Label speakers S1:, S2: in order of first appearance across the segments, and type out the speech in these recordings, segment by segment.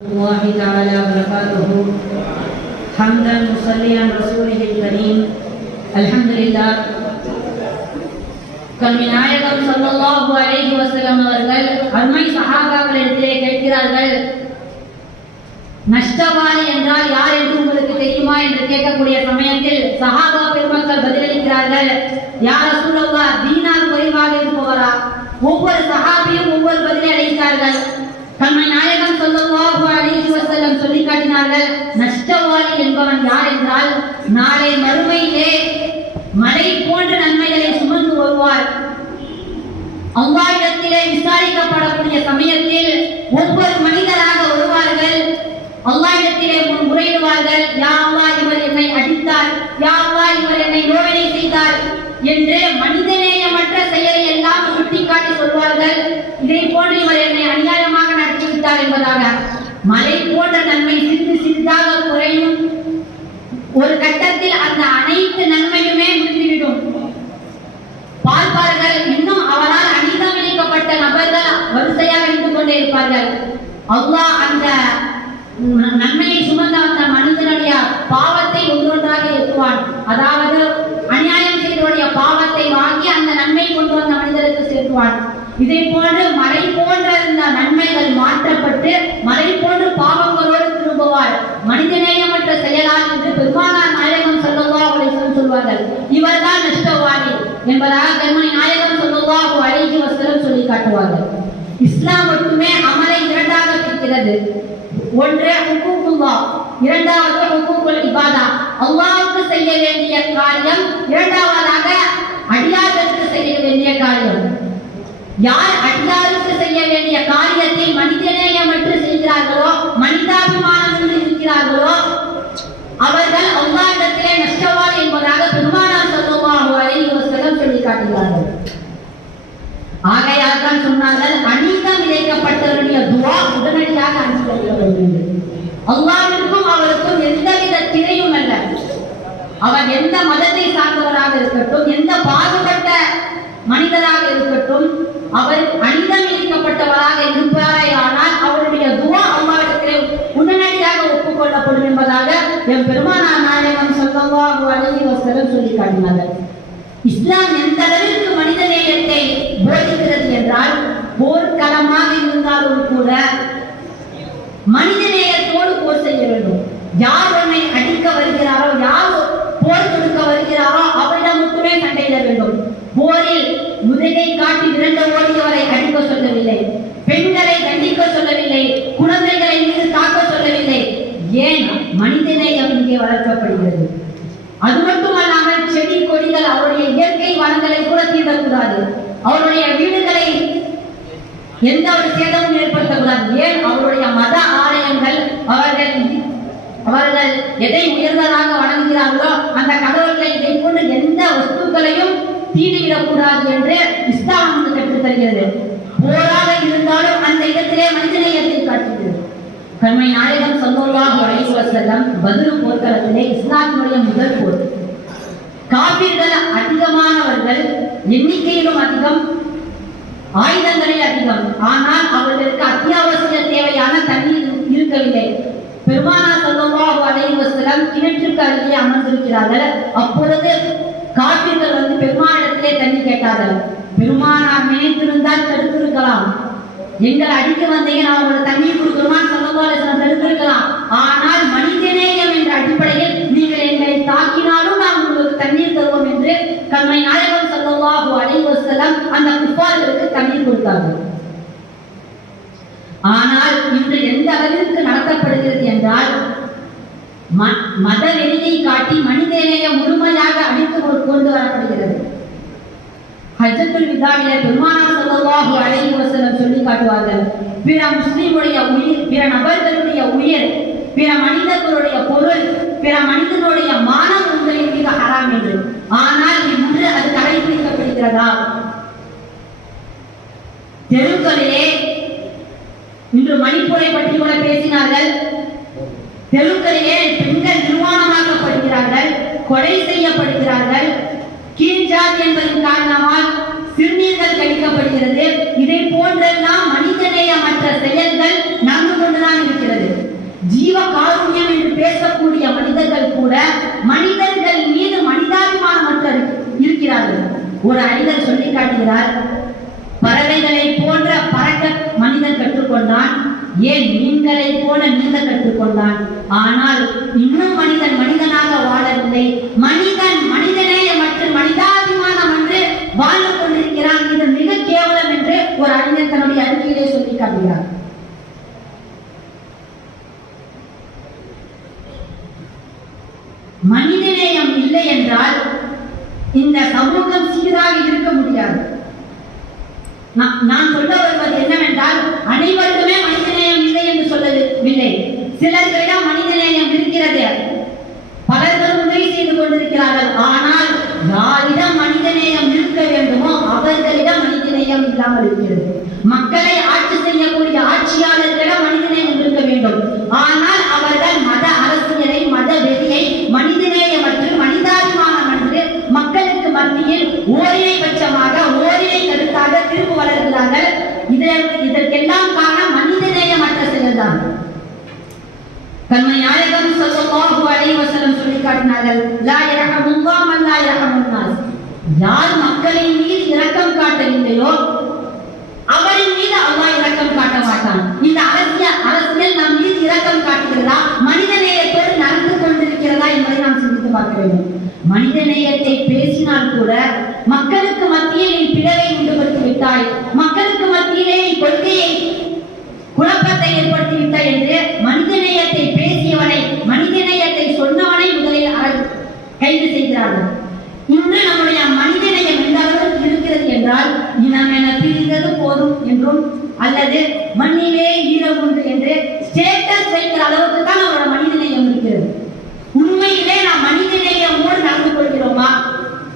S1: الله تعالى وبركاته حمدا مصليا رسوله الكريم الحمد لله கல்வி நாயகம் ஸல்லல்லாஹு அலைஹி வஸல்லம் அவர்கள் அருமை சஹாபாக்களிடத்திலே கேட்கிறார்கள் நஷ்டவாளி என்றால் யார் என்று உங்களுக்கு தெரியுமா என்று கேட்கக்கூடிய சமயத்தில் சஹாபா பெருமக்கள் பதிலளிக்கிறார்கள் யார் ரசூலல்லாஹ் தீனார் குறைவாக இருப்பவரா ஒவ்வொரு சஹாபியும் ஒவ்வொரு பதிலை அளித்தார்கள் தம்மை நாயகம் ஸல்லல்லாஹு அலைஹி வஸல்லம் சொல்லி காட்டினார்கள் நஷ்டவாளி என்பவன் யார் என்றால் நாளை மறுமையிலே மலை போன்ற நன்மைகளை சுமந்து வருவார். அல்லாஹ்விடத்திலே விசாரிக்கப்படக்கூடிய சமயத்தில் ஒவ்வொரு மனிதராக வருவார்கள் அல்லாஹ்விடத்திலே முன் முறையிடுவார்கள் யா அல்லாஹ் இவர் என்னை அடித்தார் யா அல்லாஹ் இவர் என்னை நோவினை செய்தார் என்று மனிதநேயமற்ற செயலை எல்லாம் சுட்டிக்காட்டி சொல்வார்கள் இதை போன்று இவர் என்னை அநியாயமாக நடத்திவிட்டார் என்பதாக மலை நன்மை சிறிது சிறிதாக குறையும். ஒரு கட்டத்தில் அந்த அனைத்து நன்மையுமே முடிந்துவிடும். பார்ப்பார்கள் இன்னும் அவரால் அநீதம் இழைக்கப்பட்ட நபர்கள் வரிசையாக இருந்து கொண்டே இருப்பார்கள். அல்லாஹ் அந்த நன்மையை சுமந்த அந்த மனிதனுடைய பாவத்தை ஒன்றொன்றாக எத்துவான் அதாவது அநியாயம் செய்தவருடைய பாவத்தை வாங்கி அந்த நன்மை கொண்டு வந்த மனிதருக்கு சேர்த்துவான். இதை போன்று மறை போன்ற இந்த நன்மைகள் மாற்றப்பட்டு மறை போன்று பாவங்களோடு மனிதநேயமற்ற செயலால் என்று பெருமானார் நாயகம் ஸல்லல்லாஹு அப்படின்னு சொல்வார்கள். இவர் இவர்தான் நஷ்டவாதி என்பதாக கண்மணி நாயகம் சொல்லுவா அலைஹி வஸல்லம் சொல்லி காட்டுவார்கள். இஸ்லாம் மட்டுமே அமலை இரண்டாக பிரிக்கிறது. ஒன்று ஹுக்கூக்குல்லாஹ் இரண்டாவது ஹுக்கூக்குல் இபாதா. அல்லாவுக்கு செய்ய வேண்டிய காரியம் இரண்டாவதாக அடியார்களுக்கு செய்ய வேண்டிய காரியம். யார் அடியாருக்கு செய்ய வேண்டிய காரியத்தை மனிதநேயமற்று செய்கிறார்களோ மனிதாபிமானம் இருக்கிறார்களோ அவர்கள் அல்லாஹ்விடத்திலே நஷ்டவாள் என்பதாக பெருமானார் ஸல்லல்லாஹு அலைஹி வஸல்லம் சொல்லி காட்டுகிறார்கள் ஆகையால் தான் சொன்னார்கள் அநீதம் இழைக்கப்பட்டவருடைய துவா உடனடியாக அனுப்பப்படுகிறது அல்லாஹ்விற்கும் அவருக்கும் எந்தவித திரையும் அல்ல அவர் எந்த மதத்தை சார்ந்தவராக இருக்கட்டும் எந்த பாகுபட்ட மனிதராக இருக்கட்டும் அவர் அனிதம் இழைக்கப்பட்டவராக இருப்பாரே ஆனால் அவருடைய துவா அம்மாவிடத்திலே உடனடியாக ஒப்புக்கொள்ளப்படும் என்பதாக என் பெருமானார் நாயகம் சொல்லவாக அழகி வஸல்லம் சொல்லி காட்டினார்கள். இஸ்லாம் எந்த அளவிற்கு மனித நேயத்தை போதிக்கிறது என்றால் போர்க்களமாக இருந்தாலும் கூட மனித நேயத்தோடு போர் செய்ய வேண்டும். யார் உன்னை அடிக்க வருகிறாரோ யார் போர் தொடுக்க வருகிறாரோ அவரிடம் மட்டுமே சண்டையிட வேண்டும் போரில் முதுகை காட்டி விரண்ட ஓடியவரை அடிக்க சொல்லவில்லை பெண்களை தண்டிக்க சொல்லவில்லை குழந்தைகளை மீது தாக்க சொல்லவில்லை ஏன் மனிதநேயம் இங்கே வளர்க்கப்படுகிறது அது மட்டுமல்லாமல் செடி கொடிகள் அவருடைய இயற்கை வளங்களை கூட தீண்டக்கூடாது அவருடைய வீடுகளை எந்த ஒரு சேதமும் ஏற்படுத்தக்கூடாது. ஏன்? அவருடைய மத ஆலயங்கள் அவர்கள் அவர்கள் எதை உயர்ந்ததாக வணங்குகிறார்களோ அந்த கடவுள்களை இதை கொண்டு எந்த வஸ்துக்களையும் தீண்டிவிடக்கூடாது என்று இஸ்லாம் வந்து கற்றுத்தருகிறது. போராக இருந்தாலும் அந்த இடத்திலே மனிதநேயத்தை காட்டுகிறது. கண்மை நாயகம் ஸல்லல்லாஹு அலைஹி செல்லம் பதில் போர்க்களத்திலே இஸ்லாத்தினுடைய முதல் போர். காப்பீர்கள் அதிகமானவர்கள் எண்ணிக்கையிலும் அதிகம் ஆயுதங்களே அதிகம். ஆனால் அவர்களுக்கு அத்தியாவசிய தேவையான தண்ணீர் இருக்கவில்லை. பெருமானா சொல்லவா அலைஹி கிணற்றுக்கு அருகே அமர்ந்திருக்கிறார்கள். அப்பொழுது காப்பீர்கள் வந்து பெருமானிடத்திலே தண்ணி கேட்டார்கள். பெருமானார் நினைத்திருந்தால் தடுத்திருக்கலாம். எங்கள் அடிக்க வந்தீங்க நான் உங்களுக்கு தண்ணீர் கொடுக்கணுமான்னு சொல்லலாம் தடுத்திருக்கலாம். ஆனால் மனிதநேயம் என்ற அடிப்படையில் நீங்கள் எங்களை தாக்கினாலும் நான் உங்களுக்கு தண்ணீர் தருவோம் என்று கண்மை நாயகம் சல்லல்லாஹு அலைஹி வஸல்லம் அந்த குஃபார்களுக்கு தண்ணீர் கொடுத்தார்கள் ஆனால் இன்று எந்த அளவிற்கு நடத்தப்படுகிறது என்றால் மத வெளியை காட்டி மனிதநேயம் முழுமையாக அழித்து கொண்டு வரப்படுகிறது. ஹஜத்துல் விதாவில பெருமானார் ஸல்லல்லாஹு அலைஹி வஸல்லம் சொல்லி காட்டுவார்கள் பிற முஸ்லிமுடைய உயிர் பிற நபர்களுடைய உயிர் பிற மனிதர்களுடைய பொருள் பிற மனிதனுடைய மானம் உங்களின் மீது ஹராம் என்று. ஆனால் கடைபிடிக்கப்படுகிறதா தெருக்களிலே இன்று மணிப்பூரை பற்றி கூட பேசினார்கள். தெருக்களிலே பெண்கள் நிர்வாணமாக்கப்படுகிறார்கள் கொலை செய்யப்படுகிறார்கள். கீழ்ஜாதி என்பதன் காரணமாக சிறுநீர்கள் கழிக்கப்படுகிறது இதை போன்றெல்லாம் மனிதநேயமற்ற செயல்கள் நடந்து கொண்டுதான் இருக்கிறது. ஜீவ காருண்யம் என்று பேசக்கூடிய மனிதர்கள் கூட மனிதர்கள் மீது மனிதாபிமானமற்ற இருக்கிறார்கள். ஒரு அறிஞர் சொல்லி காட்டுகிறார். பறவைகளை போன்ற பறக்க மனிதன் கற்றுக்கொண்டான். ஏன் மீன்களை போல நீந்த கற்றுக்கொண்டான்? ஆனால் இன்னும் மனிதன் மனிதனாக வாழவில்லை. மனிதன் மனிதனேய மற்றும் மனிதாபிமானம் என்று வாழ்ந்து கொண்டிருக்கிறான். இது மிக கேவலம் என்று ஒரு அறிஞர் தன்னுடைய அறிக்கையிலே சொல்லி காட்டுகிறார். மனிதநேயம் இல்லை என்றால் இந்த சமூகம் சீராக இருக்க முடியாது. நான் நான் சொல்ல வருவது என்னவென்றால் அனைவருக்குமே மனிதநேயம் இல்லை என்று சொல்லவில்லை. சிலர்களிடம் மனிதநேயம் இருக்கிறது. பலர்கள் உதவி செய்து கொண்டிருக்கிறார்கள். ஆனால் யாரிடம் மனிதநேயம் இருக்க வேண்டுமோ அவர்களிடம் மனிதநேயம் இல்லாமல் இருக்கிறது. மக்களை ஆட்சி செய்யக்கூடிய ஆட்சியாளர்களிடம் மனிதநேயம் இருக்க வேண்டும். ஆனால் அவர்கள் மத அரசியலை மத வெறியை மனிதநேயமற்று மனிதாபிமானம் என்று மக்களுக்கு மத்தியில் ஓரினை பட்சமாக ஓரினை கருத்தாக திரும்ப வளர்கிறார்கள் இதற்கு இதற்கெல்லாம் காரணம் மனிதநேயமற்ற செயல்தான் கண்மை நாயகம் ஸல்லல்லாஹு அலைஹி வஸல்லம் சொல்லி காட்டினார்கள். லா யர்ஹமுல்லாஹ் மன் லா யார் மக்களின் மீது இரக்கம் காட்டவில்லையோ அவரின் மீது அல்லாஹ் இரக்கம் காட்ட மாட்டான். இந்த அரசியல் அரசியல் நம் மீது இரக்கம் காட்டுகிறதா மனித நேயத்தோடு நடந்து கொண்டிருக்கிறதா என்பதை நாம் சிந்தித்து பார்க்க வேண்டும். மனித நேயத்தை பேசினால் கூட மக்களுக்கு மத்தியில் நீ பிளவை உண்டுபடுத்தி விட்டாய் மக்களுக்கு மத்தியிலே கொள்கையை குழப்பத்தை ஏற்படுத்தி விட்டாய் என்று மனிதநேயத்தை நேயத்தை மனிதநேயத்தை சொன்னவனை முதலில் அர- கைது இன்று நம்முடைய மனிதநேயம் எந்த அளவுக்கு இருக்கிறது என்றால் இனம் என பிரிந்தது போதும் என்றும் அல்லது மண்ணிலே ஈரம் உண்டு என்று ஸ்டேட்டஸ் வைக்கிற அளவுக்கு தான் நம்மளோட மனிதநேயம் இருக்கிறது உண்மையிலே நாம் மனிதநேயமோடு நடந்து கொள்கிறோமா?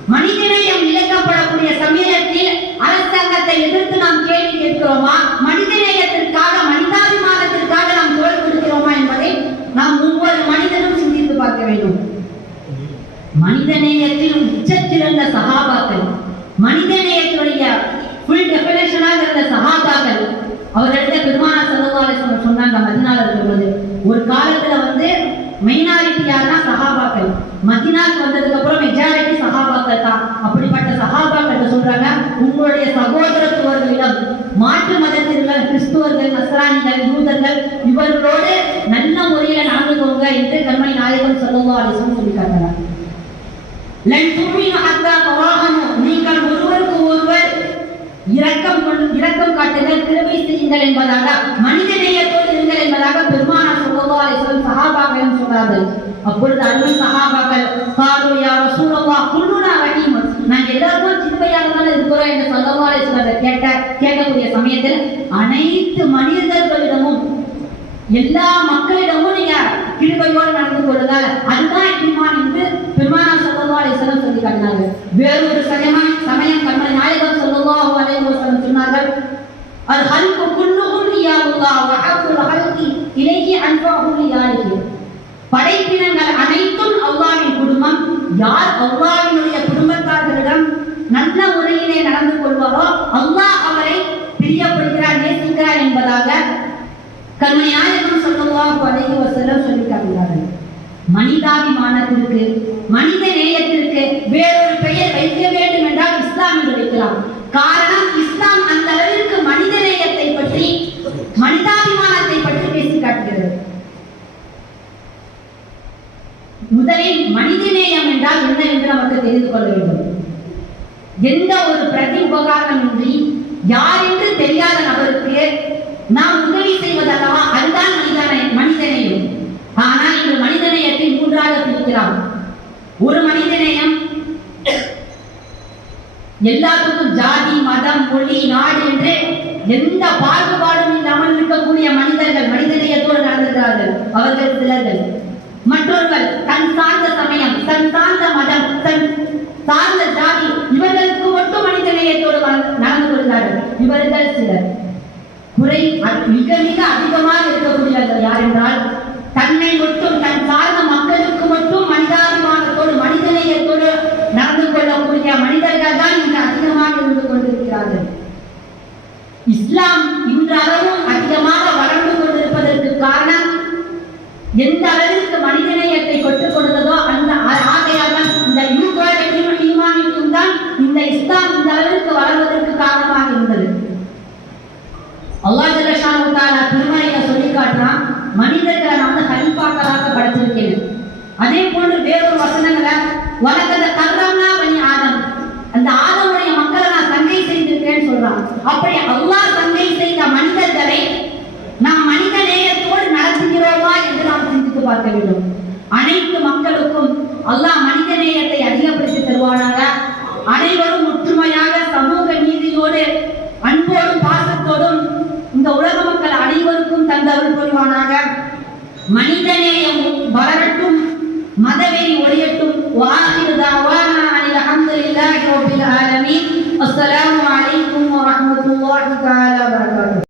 S1: மனிதநேயம் இழக்கப்படக்கூடிய சமயத்தில் அரசாங்கத்தை எதிர்த்து நாம் கேள்வி கேட்கிறோமா மனிதநேயத்திற்காக மனிதாபிமானத்திற்காக நாம் குரல் கொடுக்கிறோமா என்பதை நாம் ஒவ்வொரு மனிதனும் சிந்தித்து பார்க்க வேண்டும் மனிதநேயத்தில் உச்சத்திருந்த சகாபாக்கள் மனிதநேயத்துடைய ஃபுல் டெபினேஷனாக இருந்த சகாபாக்கள் அவர்களிடத்த பெருமானா செல்லவாலை சொன்னாங்க மதினால இருக்கும்போது. ஒரு காலத்துல வந்து மைனாரிட்டி யாருன்னா சகாபாக்கள். மதினாக்கு வந்ததுக்கு அப்புறம் மெஜாரிட்டி சகாபாக்கள் தான். அப்படிப்பட்ட சகாபாக்கள் சொல்றாங்க உங்களுடைய சகோதரத்துவர்களிடம் மாற்று மதத்தில் கிறிஸ்துவர்கள் நசராணிகள் யூதர்கள் இவர்களோடு நல்ல முறையில நடந்துக்கோங்க என்று கண்மணி நாயகன் சொல்லுவோம் அப்படின்னு சொல்லி காட்டுறாங்க நீங்கள் ஒருவருக்கு ஒருவர் இரக்கம் இரக்கம் காட்டுங்கள் கிருபை செய்யுங்கள் என்பதாக மனித நேயத்தோடு இருங்கள் என்பதாக பெருமானார் ஸல்லல்லாஹு அலைஹி வஸல்லம் சஹாபாக்கள் அப்பொழுது அருமை சஹாபாக்கள் காலு யா ரசூலல்லாஹ் குல்லுனா ரஹீம் நாங்க எல்லாரும் சிந்தையாக தானே இருக்கிறோம் என்று ஸல்லல்லாஹு அலைஹி கேட்ட கேட்கக்கூடிய சமயத்தில் அனைத்து மனிதர்களிடமும் எல்லா மக்களிடமும் நீங்க கிருபையோடு நடந்து கொள்ளுங்க அதுதான் ஈமான் என்று பெருமானா ஸல்லல்லாஹு அலைஹி வஸல்லம் சொல்லி காட்டினாங்க வேறொரு சமயம் சமயம் கண்மணி நாயகம் ஸல்லல்லாஹு அலைஹி சொன்னார்கள் அது ஹல்கு குல்லுஹும் லியால்லாஹ் வ ஹக்குல் ஹல்கி இலைஹி அன்ஃபஹு லியாலிஹி. படைப்பினங்கள் அனைத்தும் அல்லாஹ்வின் குடும்பம். யார் அல்லாஹ்வினுடைய குடும்பத்தார்களிடம் நல்ல முறையிலே நடந்து கொள்வாரோ அல்லாஹ் அவரை பிரியப்படுகிறார் நேசிக்கிறார் என்பதாக கண்மை நாயகம் ஸல்லல்லாஹு அலைஹி சொல்லி காட்டுகிறார்கள் மனிதாபிமானத்திற்கு மனித நேயத்திற்கு வேறொரு பெயர் வைக்க வேண்டும் என்றால் இஸ்லாம் என்று வைக்கலாம். காரணம் இஸ்லாம் அந்த அளவிற்கு மனித நேயத்தை பற்றி மனிதாபிமானத்தை பற்றி பேசி காட்டுகிறது முதலில் மனிதநேயம் என்றால் என்ன என்று நமக்கு தெரிந்து கொள்ள வேண்டும். எந்த ஒரு பிரதி உபகாரமின்றி யார் என்று தெரியாத நபருக்கு நாம் உதவி செய்வதல்லவா அதுதான் மனிதனை நேயம் ஆனால் மூன்றாக ஒரு மனிதநேயம் எல்லாத்துக்கும் ஜாதி மதம் மொழி நாடு என்று எந்த பாகுபாடும் இல்லாமல் இருக்கக்கூடிய மனிதர்கள் மனிதநேயத்தோடு நடந்திருக்கிறார்கள். அவர்கள் சிலர்கள். மற்றொருவர் தன் சார்ந்த சமயம் தன் சார்ந்த மதம் தன் சார்ந்த ஜாதி இவர்களுக்கு மட்டும் மனிதநேயத்தோடு நேயத்தோடு நடந்து கொள்கிறார்கள். இவர்கள் சிலர். குறை மிக மிக அதிகமாக இருக்கக்கூடியவர்கள் யார் என்றால் தன்னை மட்டும் தன் சார்ந்த மக்களுக்கு மட்டும் மனிதாபிமானத்தோடு மனிதநேயத்தோடு நடந்து கொள்ளக்கூடிய மனிதர்கள் தான் இங்கு அதிகமாக இருந்து கொண்டிருக்கிறார்கள் இஸ்லாம் இன்றளவும் அதிகமாக வளர்ந்து கொண்டிருப்பதற்கு காரணம் எந்த அளவிற்கு மனிதநேயத்தை பெற்றுக் கொண்டதோ அந்த ஆகையால் இந்த யூகாரியும் ஈமானியும் தான் இந்த இஸ்லாம் இந்த அளவிற்கு வளர்வதற்கு காரணம். தந்தருள் புரிவானாக மனிதநேயம் வளரட்டும் மதவெறி ஒழியட்டும் வாஹிரு தாவானா அனில் அல்ஹம்துலில்லாஹி ரப்பில் ஆலமீன் அஸ்ஸலாமு அலைக்கும் வரஹ்மத்துல்லாஹி தஆலா வபரகாத்துஹு